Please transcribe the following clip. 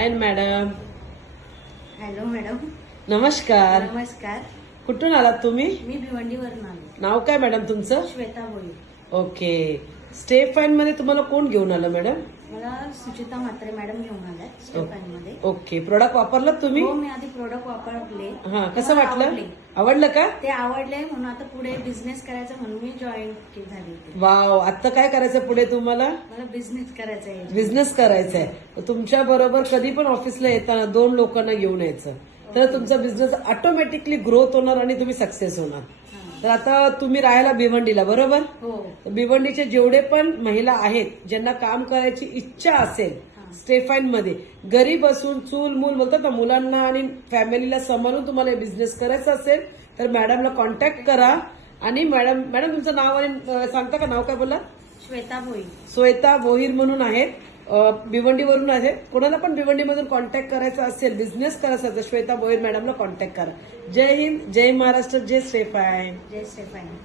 हाय madam. Hello madam. नमस्कार. नमस्कार. कुठून आलात तुम्ही? मी भिवंडीवरून आलो. नाव काय मॅडम तुमचं? श्वेता भोई. ओके. स्टे फाईन मध्ये तुम्हाला कोण घेऊन आलं मॅडम? मला सुचिता म्हात्रे मॅडम घेऊन आल्या स्टेफानी मध्ये. ओके. प्रोडक्ट वापरलात तुम्ही? हो, मी आधी प्रोडक्ट वापरले. हा, कसं मला वाटलं? आवडले. आवडलं का? ते आवडले म्हणून आता पुढे बिझनेस करायचा म्हणून मी जॉईन झाली होती. वाव. आता काय करायचं पुढे तुम्हाला? मला बिझनेस करायचा आहे. बिझनेस करायचा आहे. तुमच्या बरोबर कधी पण ऑफिसला येताना 2 लोकांना घेऊन यायचं, तर तुमचा बिझनेस ऑटोमॅटिकली ग्रोथ होणार आणि तुम्ही सक्सेस होणार. तर आता तुम्ही राहायला भिवंडीला, बरोबर? हो. भिवंडीचे जेवढे पण महिला आहेत ज्यांना काम करायची इच्छा असेल स्टेफाईन मध्ये, घरी बसून चूल मूल बोलतात ना, मुलांना आणि फॅमिलीला सांभाळून तुम्हाला बिझनेस करायचा असेल तर मॅडमला कॉन्टॅक्ट करा. आणि मॅडम तुमचं नाव आणि सांगता का? नाव काय बोला? श्वेता भोई. श्वेता भोईर म्हणून आहेत, भिवंडीवरून आहेत. कोणाला पण भिवंडीमधून कॉन्टॅक्ट करायचा असेल, बिझनेस करायचा असेल, श्वेता भोईर मॅडमला कॉन्टॅक्ट करा. जय हिंद, जय महाराष्ट्र, जय स्टेफाईन. जय स्टेफानी.